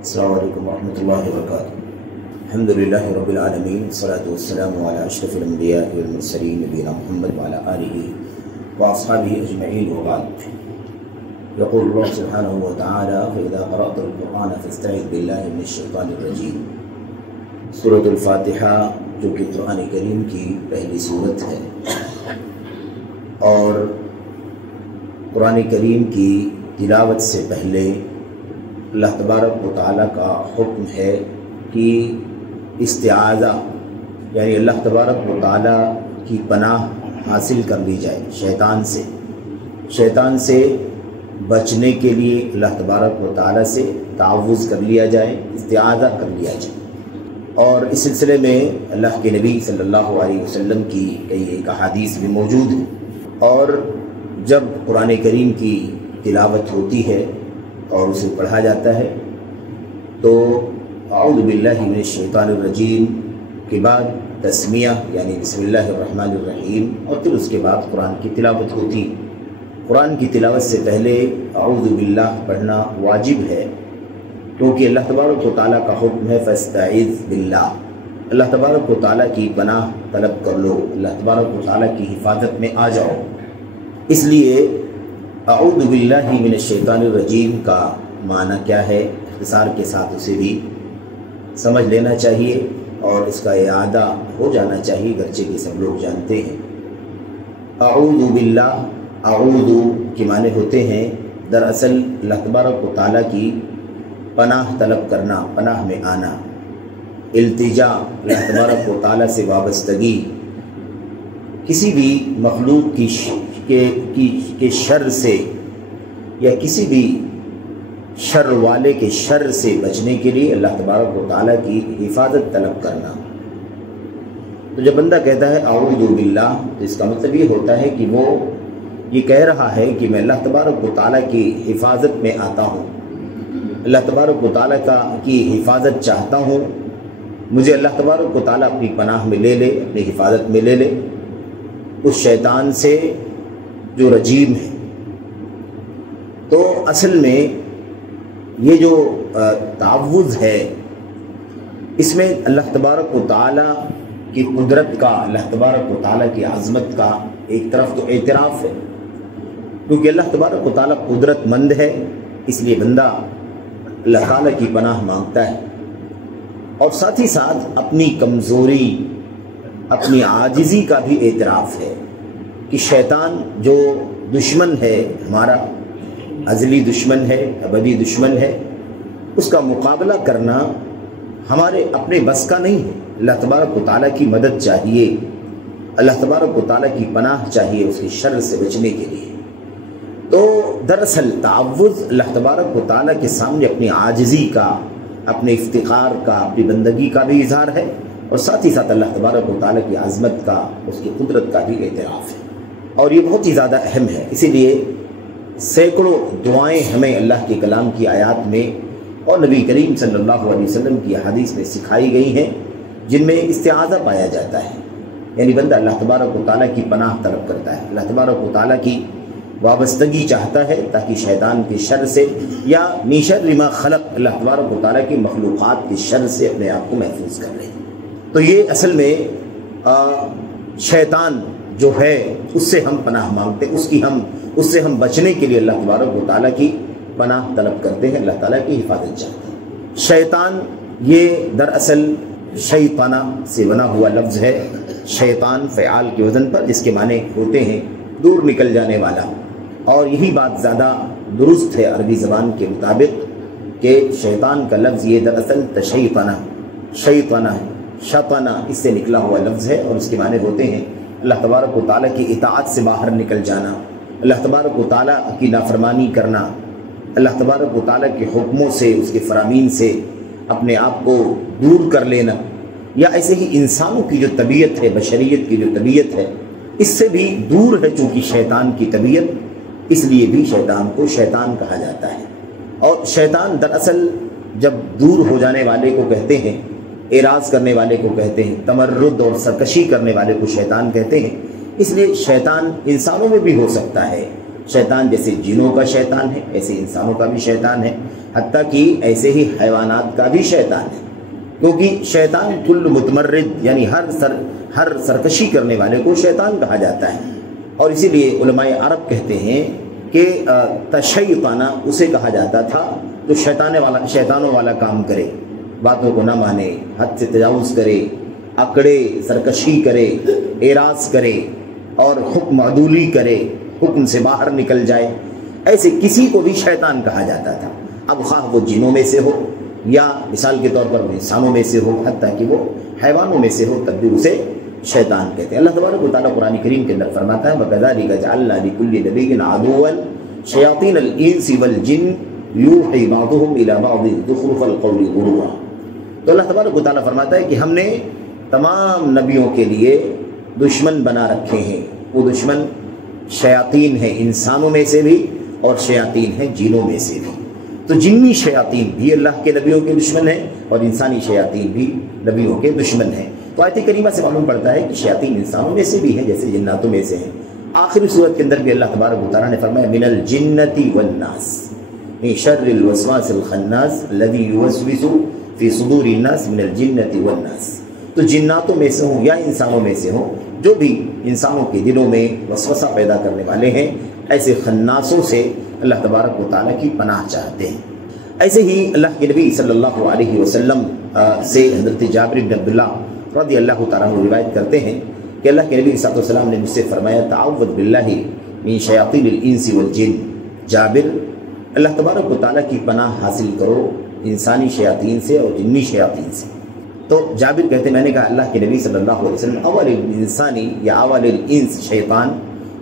السلام علیکم ورحمۃ اللہ وبرکاتہ۔ الحمد للہ رب العالمین، والصلاۃ والسلام علی اشرف الانبیاء والمرسلین نبینا محمد وعلی آلہ واصحابہ اجمعین وبعد۔ یقول اللہ سبحانہ وتعالی فاذا قرأت القرآن فاستعذ باللہ من الشیطان الرجیم۔ سورۃ الفاتحہ جو کہ قرآن کریم کی پہلی سورت ہے، اور قرآن کریم کی تلاوت سے پہلے اللہ تبارک و تعالیٰ کا حکم ہے کہ استعاذہ یعنی اللہ تبارک و تعالیٰ کی پناہ حاصل کر لی جائے شیطان سے بچنے کے لیے اللہ تبارک و تعالیٰ سے تعوذ کر لیا جائے، استعاذہ کر لیا جائے۔ اور اس سلسلے میں اللہ کے نبی صلی اللہ علیہ وسلم کی کئی ایک احادیث بھی موجود ہیں، اور جب قرآن کریم کی تلاوت ہوتی ہے اور اسے پڑھا جاتا ہے تو اعوذ باللہ من الشیطان الرجیم کے بعد تسمیہ یعنی بسم اللہ الرحمن الرحیم، اور پھر اس کے بعد قرآن کی تلاوت ہوتی۔ قرآن کی تلاوت سے پہلے اعوذ باللہ پڑھنا واجب ہے، کیونکہ اللہ تبارک و تعالیٰ کا حکم ہے فاستعذ باللہ، اللہ تبارک و تعالیٰ کی پناہ طلب کر لو، اللہ تبارک و تعالیٰ کی حفاظت میں آ جاؤ۔ اس لیے اعوذ باللہ من الشیطان الرجیم کا معنی کیا ہے، اختصار کے ساتھ اسے بھی سمجھ لینا چاہیے اور اس کا اعادہ ہو جانا چاہیے، گرچہ کہ سب لوگ جانتے ہیں۔ اعوذ باللہ، اعوذ کے معنی ہوتے ہیں دراصل اللہ تبارک و تعالیٰ کی پناہ طلب کرنا، پناہ میں آنا، التجا اللہ تبارک و تعالیٰ سے وابستگی، کسی بھی مخلوق کے شر سے یا کسی بھی شر والے کے شر سے بچنے کے لیے اللہ تبارک و تعالیٰ کی حفاظت طلب کرنا۔ تو جب بندہ کہتا ہے اعوذ باللہ تو اس کا مطلب یہ ہوتا ہے کہ وہ یہ کہہ رہا ہے کہ میں اللہ تبارک و تعالیٰ کی حفاظت میں آتا ہوں، اللہ تبارک و تعالیٰ کی حفاظت چاہتا ہوں، مجھے اللہ تبارک و تعالیٰ اپنی پناہ میں لے لے، اپنی حفاظت میں لے لے اس شیطان سے جو رجیم ہے۔ تو اصل میں یہ جو تعوذ ہے اس میں اللہ تبارک و تعالیٰ کی قدرت کا، اللہ تبارک و تعالیٰ کی عظمت کا ایک طرف تو اعتراف ہے، کیونکہ اللہ تبارک و تعالیٰ قدرت مند ہے، اس لیے بندہ اللہ تعالیٰ کی پناہ مانگتا ہے، اور ساتھ ہی ساتھ اپنی کمزوری، اپنی عاجزی کا بھی اعتراف ہے کہ شیطان جو دشمن ہے ہمارا، ازلی دشمن ہے، ابدی دشمن ہے، اس کا مقابلہ کرنا ہمارے اپنے بس کا نہیں ہے۔ اللہ تبارک و تعالیٰ کی مدد چاہیے، اللہ تبارک و تعالیٰ کی پناہ چاہیے اس کے شر سے بچنے کے لیے۔ تو دراصل تعوذ اللہ تبارک و تعالیٰ کے سامنے اپنی عاجزی کا، اپنے افتقار کا، اپنی بندگی کا بھی اظہار ہے، اور ساتھ ہی ساتھ اللہ تبارک و تعالیٰ کی عظمت کا، اس کی قدرت کا بھی اعتراف ہے، اور یہ بہت ہی زیادہ اہم ہے۔ اسی لیے سینکڑوں دعائیں ہمیں اللہ کے کلام کی آیات میں اور نبی کریم صلی اللہ علیہ وسلم کی حدیث میں سکھائی گئی ہیں، جن میں استعاذہ پایا جاتا ہے، یعنی بندہ اللہ تبارک و تعالیٰ کی پناہ طلب کرتا ہے، اللہ تبارک و تعالیٰ کی وابستگی چاہتا ہے تاکہ شیطان کے شر سے یا من شر ما خلق، اللہ تبارک و تعالیٰ کی مخلوقات کے شر سے اپنے آپ کو محفوظ کر لے۔ تو یہ اصل میں شیطان جو ہے اس سے ہم پناہ مانگتے ہیں، اس سے ہم بچنے کے لیے اللہ تبارک و تعالیٰ کی پناہ طلب کرتے ہیں، اللہ تعالیٰ کی حفاظت چاہتے ہیں۔ شیطان یہ دراصل شیطانہ سے بنا ہوا لفظ ہے، شیطان فعال کے وزن پر، جس کے معنی ہوتے ہیں دور نکل جانے والا، اور یہی بات زیادہ درست ہے عربی زبان کے مطابق کہ شیطان کا لفظ یہ دراصل شیطانہ ہے، شیطانہ اس سے نکلا ہوا لفظ ہے، اور اس کے معنی ہوتے ہیں اللہ تبارک و تعالیٰ کی اطاعت سے باہر نکل جانا، اللہ تبارک و تعالیٰ کی نافرمانی کرنا، اللہ تبارک و تعالیٰ کے حکموں سے، اس کے فرامین سے اپنے آپ کو دور کر لینا، یا ایسے ہی انسانوں کی جو طبیعت ہے، بشریت کی جو طبیعت ہے، اس سے بھی دور ہے چونکہ شیطان کی طبیعت، اس لیے بھی شیطان کو شیطان کہا جاتا ہے۔ اور شیطان دراصل جب دور ہو جانے والے کو کہتے ہیں، اعراض کرنے والے کو کہتے ہیں، تمرد اور سرکشی کرنے والے کو شیطان کہتے ہیں، اس لیے شیطان انسانوں میں بھی ہو سکتا ہے، شیطان جیسے جنوں کا شیطان ہے ایسے انسانوں کا بھی شیطان ہے، حتیٰ کہ ایسے ہی حیوانات کا بھی شیطان ہے، کیونکہ شیطان کل متمرد یعنی ہر سرکشی کرنے والے کو شیطان کہا جاتا ہے۔ اور اسی لیے علماء عرب کہتے ہیں کہ تشیطانہ اسے کہا جاتا تھا جو شیطانوں والا کام کرے، باتوں کو نہ مانے، حد سے تجاوز کرے، اکڑے، سرکشی کرے، اعراض کرے اور حکم عدولی کرے، حکم سے باہر نکل جائے، ایسے کسی کو بھی شیطان کہا جاتا تھا۔ اب خواہ وہ جنوں میں سے ہو یا مثال کے طور پر وہ انسانوں میں سے ہو، حتیٰ کہ وہ حیوانوں میں سے ہو، تب بھی اسے شیطان کہتے ہیں۔ اللہ تبارک و تعالیٰ قرآن کریم کے اندر فرماتا ہے وَكَذَلِكَ جَعَلْنَا لِكُلِّ نَبِيٍّ عَدُوًّا شَيَاطِينَ الْإِنسِ وَالْجِنِّ يُوحِي بَعْضُهُمْ إِلَى بَعْضٍ زُخْرُفَ الْقَوْلِ غُرُورًا۔ تو اللہ تبارک و تعالیٰ فرماتا ہے کہ ہم نے تمام نبیوں کے لیے دشمن بنا رکھے ہیں، وہ دشمن شیاطین ہیں، انسانوں میں سے بھی اور شیاطین ہیں جنوں میں سے بھی۔ تو جنی شیاطین بھی اللہ کے نبیوں کے دشمن ہیں اور انسانی شیاطین بھی نبیوں کے دشمن ہیں۔ تو آیت کریمہ سے معلوم پڑتا ہے کہ شیاطین انسانوں میں سے بھی ہیں جیسے جناتوں میں سے ہیں۔ آخری صورت کے اندر بھی اللہ تبارک و تعالیٰ نے فرمایا من الجنۃ والناس من شر الوسواس الخناس الذی یوسوس فی صدور الناس من الجنۃ والناس۔ تو جناتوں میں سے ہوں یا انسانوں میں سے ہوں، جو بھی انسانوں کے دلوں میں وسوسہ پیدا کرنے والے ہیں، ایسے خناسوں سے اللہ تبارک و تعالیٰ کی پناہ چاہتے ہیں۔ ایسے ہی اللہ کے نبی صلی اللہ علیہ وسلم سے حضرت جابر بن عبداللہ رضی اللہ تعالیٰ عنہ روایت کرتے ہیں کہ اللہ کے نبی صلی اللہ علیہ وسلم نے مجھ سے فرمایا تعوذ باللہ من شیاطین الانس والجن۔ جابر، اللہ تبارک و تعالیٰ کی پناہ حاصل کرو انسانی شیاطین سے اور جنی شیاطین سے۔ تو جابر کہتے ہیں میں نے کہا اللہ کے نبی صلی اللہ علیہ وسلم اول الانسانی یا اول الانس شیطان،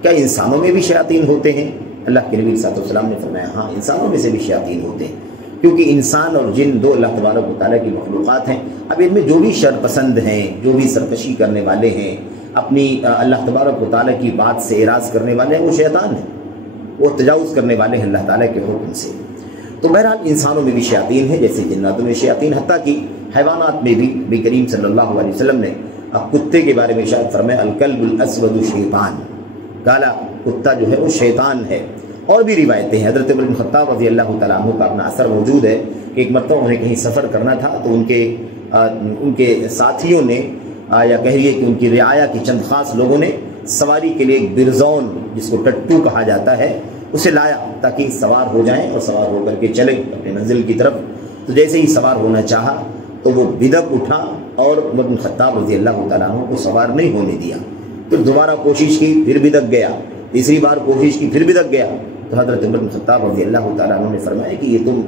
کیا انسانوں میں بھی شیاطین ہوتے ہیں؟ اللہ کے نبی صلی اللہ علیہ وسلم نے فرمایا ہاں، انسانوں میں سے بھی شیاطین ہوتے ہیں، کیونکہ انسان اور جن دو اللہ تبارک و تعالیٰ کی مخلوقات ہیں۔ اب ان میں جو بھی شر پسند ہیں، جو بھی سرکشی کرنے والے ہیں، اپنی اللہ تبارک و تعالیٰ کی بات سے اعراض کرنے والے ہیں، وہ شیطان ہیں، وہ تجاوز کرنے والے ہیں اللہ تعالیٰ کے حکم سے۔ تو بہرحال انسانوں میں بھی شیاطین ہیں جیسے جناتوں میں شیاطین، حتیٰ کہ حیوانات میں بھی نبی کریم صلی اللہ علیہ وسلم نے کتے کے بارے میں ارشاد فرمایا الکلب الاسود شیطان، کالا کتا جو ہے وہ شیطان ہے۔ اور بھی روایتیں ہیں، حضرت عمر بن خطاب رضی اللہ تعالیٰ عنہ کا اپنا اثر موجود ہے کہ ایک مرتبہ انہیں کہیں سفر کرنا تھا تو ان کے ساتھیوں نے یا کہیے کہ ان کی رعایا کے چند خاص لوگوں نے سواری کے لیے ایک برزون جس کو ٹٹو کہا جاتا ہے اسے لایا تاکہ سوار ہو جائیں اور سوار ہو کر کے چلیں اپنے منزل کی طرف۔ تو جیسے ہی سوار ہونا چاہا تو وہ بدک اٹھا اور عمر بن خطاب رضی اللہ تعالیٰ عنہ کو سوار نہیں ہونے دیا۔ پھر دوبارہ کوشش کی، پھر بدک گیا، تیسری بار کوشش کی، پھر بدک گیا۔ تو حضرت عمر بن خطاب رضی اللہ تعالیٰ عنہ نے فرمایا کہ یہ تم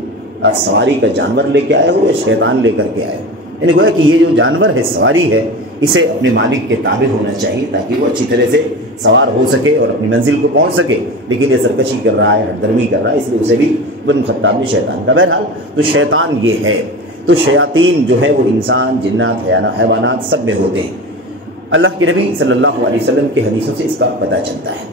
سواری کا جانور لے کے آئے ہو یا شیطان لے کر کے آئے ہو؟ یعنی گویا کہ یہ جو جانور ہے، سواری ہے، اسے اپنے مالک کے تابع ہونا چاہیے تاکہ وہ اچھی طرح سے سوار ہو سکے اور اپنی منزل کو پہنچ سکے، لیکن یہ سرکشی کر رہا ہے، ہٹ درمی کر رہا ہے، اس لیے اسے بھی عمر بن خطاب نے شیطان کا۔ بہرحال تو شیطان یہ ہے۔ تو شیاطین جو ہے وہ انسان، جنات، حیوانات سب میں ہوتے ہیں۔ اللہ کے نبی صلی اللہ علیہ وسلم کے حدیثوں سے اس کا پتہ چلتا ہے۔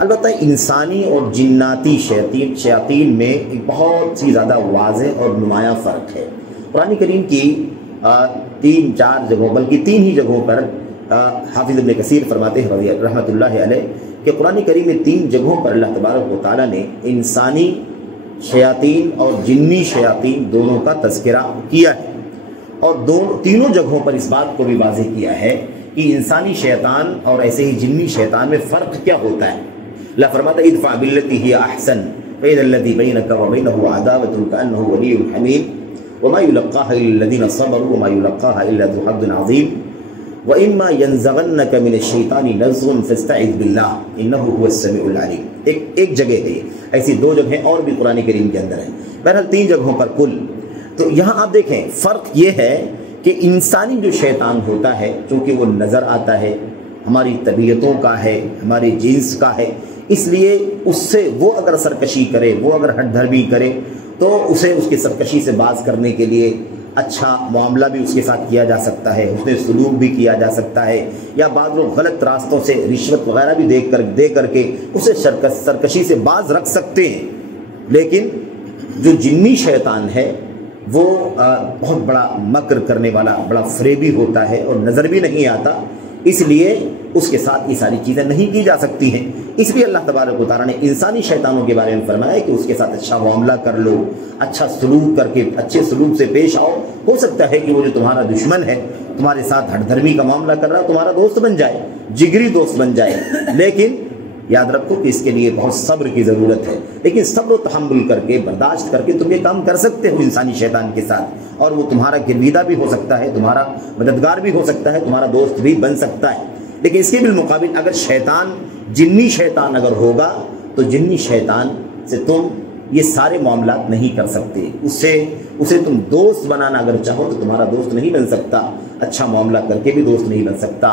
البتہ انسانی اور جناتی شیاطین میں ایک بہت ہی زیادہ واضح اور نمایاں فرق ہے۔ قرآن کریم کی 3-4 جگہوں بلکہ 3 ہی جگہوں پر حافظ ابن کثیر فرماتے ہیں رحمۃ اللہ علیہ کہ قرآن کریم میں 3 جگہوں پر اللہ تبارک و تعالیٰ نے انسانی شیاطین اور جنی شیاطین دونوں کا تذکرہ کیا ہے، اور تینوں جگہوں پر اس بات کو بھی واضح کیا ہے کہ انسانی شیطان اور ایسے ہی جنی شیطان میں فرق کیا ہوتا ہے۔ اللہ فرماتا ہے ادفع باللتی ہی احسن فإذا الذی بینک وبینہ عداوۃ کأنہ ولی حمیم وما یلقاها الا الذین صبروا وما یلقاها الا ذو حظ عظیم وإما ينزغنك من الشیطان نزغ فاستعذ باللہ انہ هو السمیع العلیم۔ ایک جگہ ہے، ایسی 2 جگہیں اور بھی قرآن کریم کے اندر ہیں، بہرحال 3 جگہوں پر کل۔ تو یہاں آپ دیکھیں فرق یہ ہے کہ انسانی جو شیطان ہوتا ہے چونکہ وہ نظر آتا ہے، ہماری طبیعتوں کا ہے، ہمارے جنس کا ہے، اس لیے اس سے وہ اگر سرکشی کرے، وہ اگر ہٹ دھرمی کرے تو اسے اس کی سرکشی سے باز کرنے کے لیے اچھا معاملہ بھی اس کے ساتھ کیا جا سکتا ہے، حسن سلوک بھی کیا جا سکتا ہے، یا بعض لوگ غلط راستوں سے رشوت وغیرہ بھی دے کر کے اسے سرکشی سے باز رکھ سکتے ہیں۔ لیکن جو جنی شیطان ہے وہ بہت بڑا مکر کرنے والا، بڑا فریبی ہوتا ہے اور نظر بھی نہیں آتا، اس لیے اس کے ساتھ یہ ساری چیزیں نہیں کی جا سکتی ہیں۔ اس لیے اللہ تبارک و تعالیٰ نے انسانی شیطانوں کے بارے میں فرمایا کہ اس کے ساتھ اچھا معاملہ کر لو، اچھا سلوک کر کے اچھے سلوک سے پیش آؤ۔ ہو سکتا ہے کہ وہ جو تمہارا دشمن ہے، تمہارے ساتھ ہٹ دھرمی کا معاملہ کر رہا ہے، تمہارا دوست بن جائے، جگری دوست بن جائے، لیکن یاد رکھو کہ اس کے لیے بہت صبر کی ضرورت ہے۔ لیکن صبر و تحمل کر کے، برداشت کر کے تم یہ کام کر سکتے ہو انسانی شیطان کے ساتھ، اور وہ تمہارا گرویدہ بھی ہو سکتا ہے، تمہارا مددگار بھی ہو سکتا ہے، تمہارا دوست بھی بن سکتا ہے۔ لیکن اس کے بالمقابل اگر شیطان جنی شیطان اگر ہوگا تو جنی شیطان سے تم یہ سارے معاملات نہیں کر سکتے، اسے تم دوست بنانا اگر چاہو تو تمہارا دوست نہیں بن سکتا، اچھا معاملہ کر کے بھی دوست نہیں بن سکتا،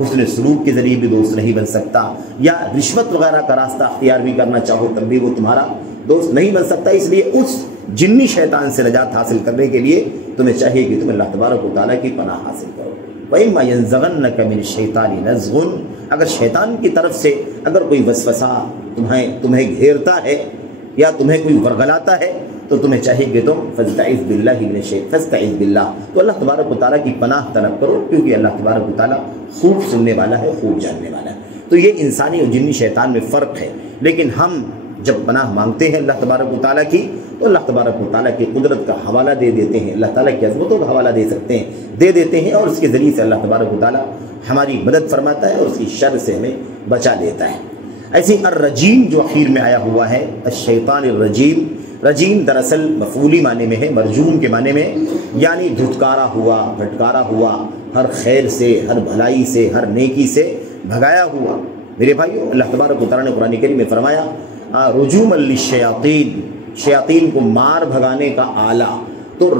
حسن سلوک کے ذریعے بھی دوست نہیں بن سکتا، یا رشوت وغیرہ کا راستہ اختیار بھی کرنا چاہو تب بھی وہ تمہارا دوست نہیں بن سکتا۔ اس لیے اس جنی شیطان سے نجات حاصل کرنے کے لیے تمہیں چاہیے کہ تم اللہ تبارک و تعالیٰ کی پناہ حاصل کرو۔ وَإِمَّا يَنزَغَنَّكَ مِنَ الشَّيْطَانِ نَزْغٌ، اگر شیطان کی طرف سے اگر کوئی وسوسہ تمہیں گھیرتا ہے یا تمہیں کوئی ورغلاتا ہے تو تمہیں چاہیے کہ تم فَاسْتَعِذْ بِاللَّهِ مِنَ الشَّيْطَانِ فَاسْتَعِذْ بِاللَّهِ، تو اللہ تبارک و تعالیٰ کی پناہ طلب کرو، کیونکہ اللہ تبارک و تعالیٰ خوب سننے والا ہے، خوب جاننے والا ہے۔ تو یہ انسانی اور جنی شیطان میں فرق ہے، لیکن ہم جب پناہ مانگتے ہیں اللہ تبارک و تعالیٰ کی تو اللہ تبارک و تعالیٰ کی قدرت کا حوالہ دے دیتے ہیں، اللہ تعالیٰ کی عظمتوں کا حوالہ دے دیتے ہیں، اور اس کے ذریعے سے اللہ تبارک و تعالیٰ ہماری مدد فرماتا ہے اور اس کی شر سے ہمیں بچا لیتا ہے۔ ایسی الرجیم جو اخیر میں آیا ہوا ہے، الشیطان الرجیم، رجیم دراصل مفعولی معنی میں ہے، مرجوم کے معنی میں، یعنی دھتکارا ہوا، پھٹکارا ہوا، ہر خیر سے، ہر بھلائی سے، ہر نیکی سے بھگایا ہوا۔ میرے بھائیو، اللہ تبارک و تعالیٰ نے قرآن کریم میں فرمایا رجوم للشیاطین، شیاطین کو مار بھگانے کا آلہ۔ تو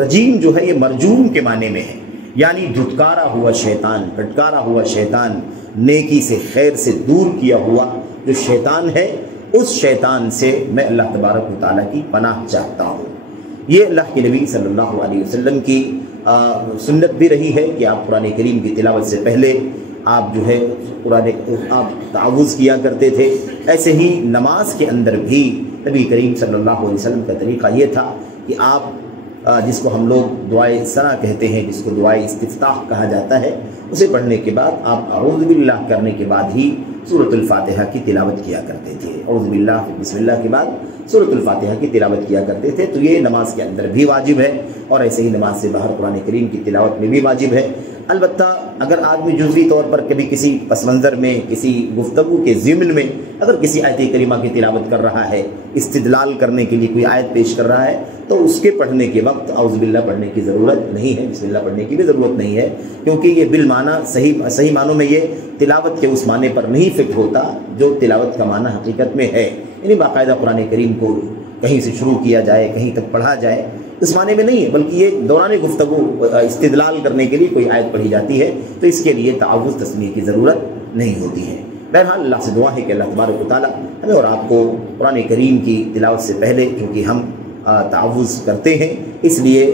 رجیم جو ہے یہ مرجوم کے معنی میں ہے، یعنی دھتکارا ہوا شیطان، پھٹکارا ہوا شیطان، نیکی سے، خیر سے دور کیا ہوا جو شیطان ہے، اس شیطان سے میں اللہ تبارک و تعالیٰ کی پناہ چاہتا ہوں۔ یہ اللہ کے نبی صلی اللہ علیہ وسلم کی سنت بھی رہی ہے کہ آپ قرآن کریم کی تلاوت سے پہلے آپ جو ہے آپ تعوذ کیا کرتے تھے۔ ایسے ہی نماز کے اندر بھی نبی کریم صلی اللہ علیہ وسلم کا طریقہ یہ تھا کہ آپ جس کو ہم لوگ دعائے ثنا کہتے ہیں، جس کو دعائے استفتاح کہا جاتا ہے، اسے پڑھنے کے بعد آپ اعوذ باللہ کرنے کے بعد ہی سورۃ الفاتحہ کی تلاوت کیا کرتے تھے۔ اعوذ باللہ بسم اللہ کے بعد سورۃ الفاتحہ کی تلاوت کیا کرتے تھے۔ تو یہ نماز کے اندر بھی واجب ہے، اور ایسے ہی نماز سے باہر قرآن کریم کی تلاوت میں بھی واجب ہے۔ البتہ اگر آدمی جزوی طور پر کبھی کسی پس منظر میں، کسی گفتگو کے ضمن میں اگر کسی آیت کریمہ کی تلاوت کر رہا ہے، استدلال کرنے کے لیے کوئی آیت پیش کر رہا ہے، تو اس کے پڑھنے کے وقت اعوذ باللہ پڑھنے کی ضرورت نہیں ہے، بسم اللہ پڑھنے کی بھی ضرورت نہیں ہے، کیونکہ یہ بالمعنی صحیح معنوں میں یہ تلاوت کے اس معنی پر نہیں فٹ ہوتا جو تلاوت کا معنی حقیقت میں ہے۔ یعنی باقاعدہ قرآن کریم کو کہیں سے شروع کیا جائے، کہیں تک پڑھا جائے، اس معنی میں نہیں ہے، بلکہ یہ دوران گفتگو استدلال کرنے کے لیے کوئی آیت پڑھی جاتی ہے، تو اس کے لیے تعوذ تسمیہ کی ضرورت نہیں ہوتی ہے۔ بہرحال اللہ سے دعا ہے کہ اللہ تبارک و تعالیٰ ہمیں اور آپ کو قرآن کریم کی تلاوت سے پہلے، چونکہ ہم تعوذ کرتے ہیں، اس لیے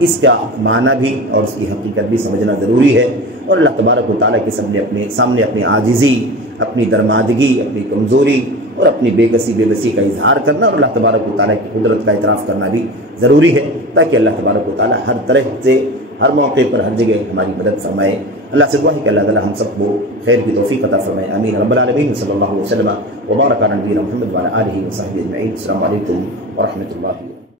اس کا معنی بھی اور اس کی حقیقت بھی سمجھنا ضروری ہے، اور اللہ تبارک و تعالیٰ کے سامنے اپنی عاجزی، اپنی درمادگی، اپنی کمزوری اور اپنی بے بسی کا اظہار کرنا، اور اللہ تبارک و تعالیٰ کی قدرت کا اعتراف کرنا بھی ضروری ہے، تاکہ اللہ تبارک و تعالیٰ ہر طرح سے، ہر موقع پر، ہر جگہ ہماری مدد فرمائے۔ اللہ سے دعا ہے کہ اللہ تعالیٰ ہم سب کو خیر کی توفیق عطا فرمائے، آمین رب العالمین۔ صلی اللہ علیہ وسلم وبارک علی نبینا محمد وعلی آلہ وصحبہ اجمعین۔ السلام علیکم ورحمۃ اللہ۔